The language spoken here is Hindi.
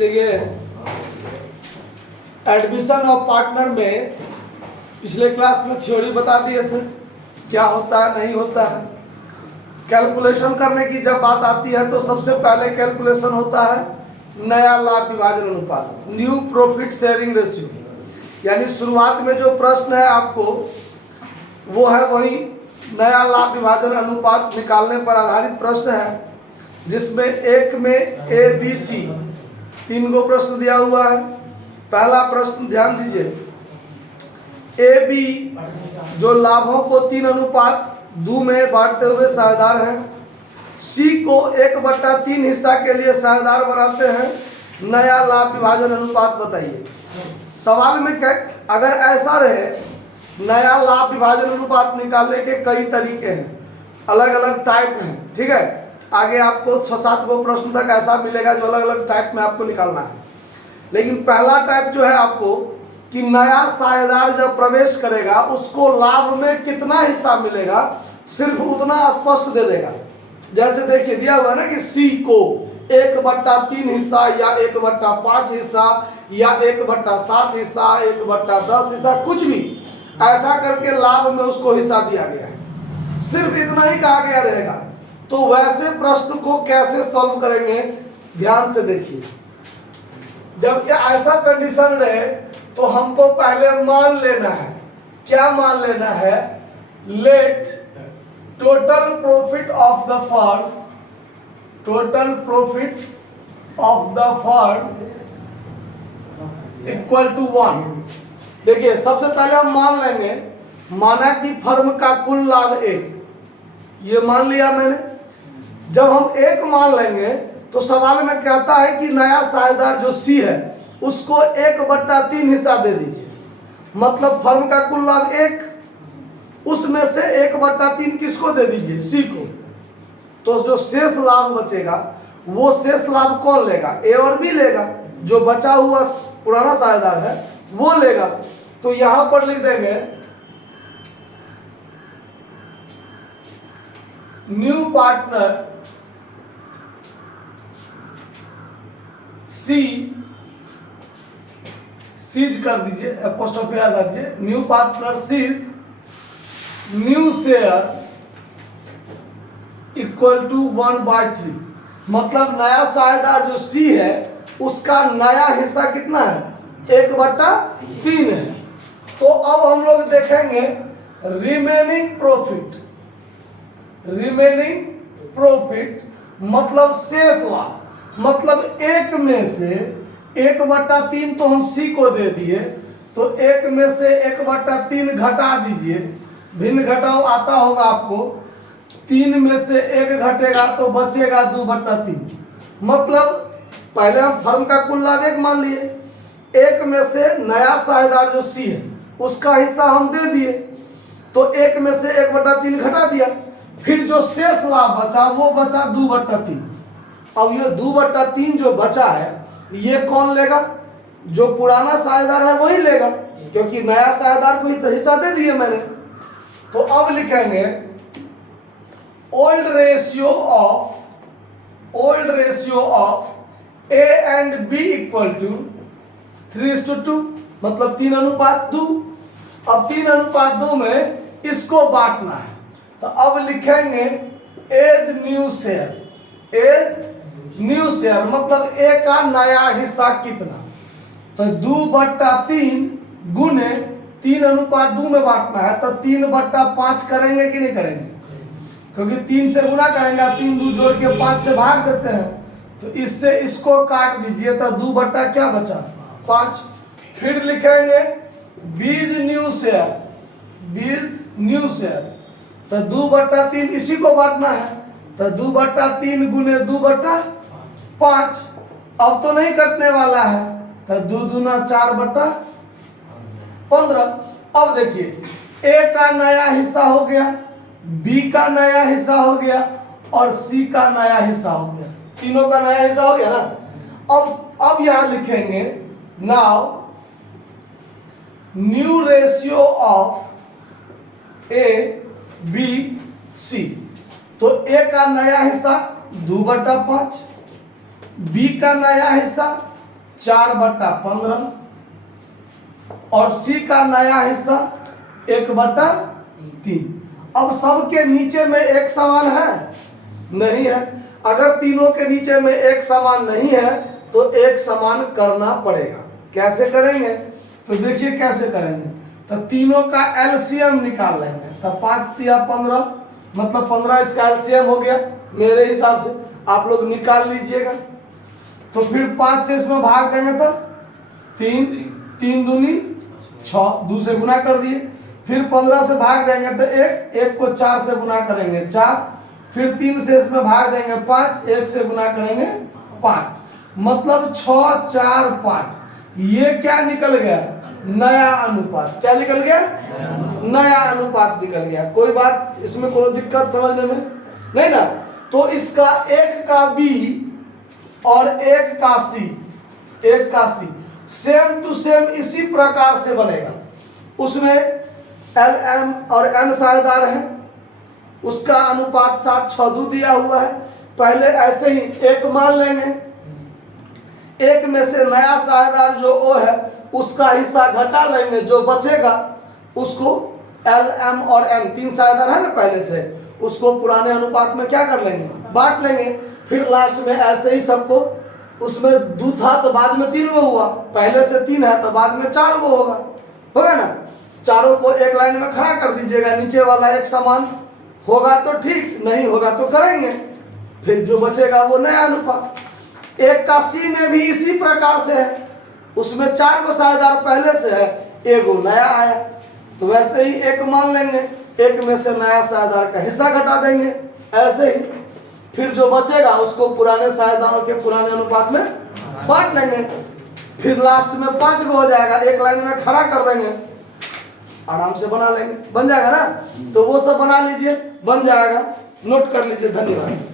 देखिए एडमिशन ऑफ पार्टनर में पिछले क्लास में थ्योरी बता दिए थे क्या होता है नहीं होता है। कैलकुलेशन करने की जब बात आती है तो सबसे पहले कैलकुलेशन होता है नया लाभ विभाजन अनुपात, न्यू प्रॉफिट शेयरिंग रेशियो। यानी शुरुआत में जो प्रश्न है आपको वो है वही नया लाभ विभाजन अनुपात निकालने पर आधारित प्रश्न है, जिसमें एक में ए बी सी 3 गो प्रश्न दिया हुआ है। पहला प्रश्न ध्यान दीजिए, ए बी जो लाभों को 3:2 में बांटते हुए साझेदार हैं, सी को 1/3 हिस्सा के लिए साझेदार बनाते हैं, नया लाभ विभाजन अनुपात बताइए। सवाल में क्या, अगर ऐसा रहे नया लाभ विभाजन अनुपात निकालने के कई तरीके हैं, अलग अलग टाइप हैं, ठीक है। आगे आपको 6-7 गो प्रश्न तक ऐसा मिलेगा जो अलग अलग टाइप में आपको निकालना है। लेकिन पहला टाइप जो है आपको कि नया साझेदार जब प्रवेश करेगा उसको लाभ में कितना हिस्सा मिलेगा सिर्फ उतना स्पष्ट दे देगा। जैसे देखिए दिया हुआ ना कि सी को 1/3 हिस्सा या 1/5 हिस्सा या 1/7 हिस्सा 1/10 हिस्सा, कुछ भी ऐसा करके लाभ में उसको हिस्सा दिया गया है, सिर्फ इतना ही कहा गया रहेगा। तो वैसे प्रश्न को कैसे सॉल्व करेंगे ध्यान से देखिए। जब ऐसा कंडीशन रहे तो हमको पहले मान लेना है, क्या मान लेना है, let total profit of the firm, total profit of the firm equal to 1। देखिए सबसे पहले हम मान लेंगे, माना कि फर्म का कुल लाभ 1, ये मान लिया मैंने। जब हम 1 मान लेंगे तो सवाल में कहता है कि नया साझेदार जो सी है उसको 1/3 हिस्सा दे दीजिए। मतलब फर्म का कुल लाभ 1, उसमें से 1/3 किसको दे दीजिए, सी को। तो जो शेष लाभ बचेगा वो शेष लाभ कौन लेगा, ए और बी लेगा, जो बचा हुआ पुराना साझेदार है वो लेगा। तो यहां पर लिख देंगे न्यू पार्टनर सी, सीज कर दीजिए, अपोस्ट्रोफी लगा दीजिए, new partner sees new share equal to 1/3। मतलब नया साझेदार जो सी है उसका नया हिस्सा कितना है, 1/3 है। तो अब हम लोग देखेंगे रिमेनिंग प्रॉफिट, रिमेनिंग प्रॉफिट मतलब शेष लाभ। मतलब 1 में से 1/3 तो हम सी को दे दिए, तो 1 में से 1/3 घटा दीजिए, भिन्न घटाव आता होगा आपको, 3 में से 1 घटेगा तो बचेगा 2/3। मतलब पहले हम फर्म का कुल लाभ 1 मान लिए, 1 में से नया साझेदार जो सी है उसका हिस्सा हम दे दिए, तो 1 में से 1/3 घटा दिया, फिर जो शेष लाभ बचा वो बचा 2/3। अब ये 2/3 जो बचा है ये कौन लेगा, जो पुराना साझेदार है वही लेगा, क्योंकि नया साझेदार को हिस्सा दे दिए मैंने। तो अब लिखेंगे old ratio of A and B equal to 3:2, मतलब 3:2। अब 3:2 में इसको बांटना है, तो अब लिखेंगे as new share, as new share मतलब ए का नया हिस्सा कितना। तो 2/3 गुने 3:2 में बांटना है, तो 3/5 करेंगे कि नहीं करेंगे, क्योंकि 3 से गुना करेंगे, 3 2 जोड़ के 5 से भाग देते हैं, तो इससे इसको काट दीजिए, तो 2 क्या बचा 5। फिर लिखेंगे बीज न्यू शेयर, बीज न्यू शेयर, तो 2/3 इसी को बांटना है, तो 2/3 गुने 2/5। अब तो नहीं कटने वाला है, तो 2 दूना 4/15। अब देखिए ए का नया हिस्सा हो गया, बी का नया हिस्सा हो गया और सी का नया हिस्सा हो गया, तीनों का नया हिस्सा हो गया ना। अब यहां लिखेंगे now new ratio of A B C. तो ए का नया हिस्सा 2/5, बी का नया हिस्सा 4/15 और C का नया हिस्सा 1/3। अब सबके नीचे में एक समान है नहीं है। अगर तीनों के नीचे में एक समान नहीं है तो एक समान करना पड़ेगा। कैसे करेंगे तो देखिए कैसे करेंगे। तो तीनों का एलसीएम निकाल लेंगे। तो 5 तिया 15 मतलब 15 इसका एलसीएम हो गया मेरे हिसाब से, आप लोग निकाल लीजिएगा। तो फिर 5 से इसमें भाग देंगे तो 3 3 दूनी 6, 2 से गुना कर दिए। फिर 15 से भाग देंगे तो 1 को 4 से गुना करेंगे 4, फिर 3 से इसमें भाग देंगे 5, 1 से गुना करेंगे 5, मतलब 6 4 5। ये क्या निकल गया? नया अनुपात। क्या निकल गया? नया अनुपात निकल गया। कोई बात इसमें कोई दिक्कत समझने में नहीं ना। तो इसका 1 का बी और 1 का सी सेम टू सेम इसी प्रकार से बनेगा। उसमें एल एम और एन साझेदार है, उसका अनुपात 7:6 दिया हुआ है। पहले ऐसे ही 1 मान लेंगे, 1 में से नया साझेदार जो ओ है उसका हिस्सा घटा लेंगे, जो बचेगा उसको एल एम और एन 3 साझेदार है ना पहले से, उसको पुराने अनुपात में क्या कर लेंगे? बांट लेंगे। फिर लास्ट में ऐसे ही सबको, उसमें 2 था तो बाद में 3 गो हुआ, पहले से 3 है तो बाद में 4 गो होगा ना। चारों को एक लाइन में खड़ा कर दीजिएगा, नीचे वाला एक समान होगा तो ठीक, नहीं होगा तो करेंगे। फिर जो बचेगा वो नया अनुपात। 1 का सी में भी इसी प्रकार से है, उसमें 4 गो साझेदार पहले से है, 1 गो नया आया। तो वैसे ही 1 मान लेंगे, 1 में से नया साझेदार का हिस्सा घटा देंगे ऐसे ही। फिर जो बचेगा उसको पुराने साझेदारों के पुराने अनुपात में बांट लेंगे। फिर लास्ट में 5 गो हो जाएगा, एक लाइन में खड़ा कर देंगे, आराम से बना लेंगे, बन जाएगा ना। तो वो सब बना लीजिए, बन जाएगा, नोट कर लीजिए। धन्यवाद।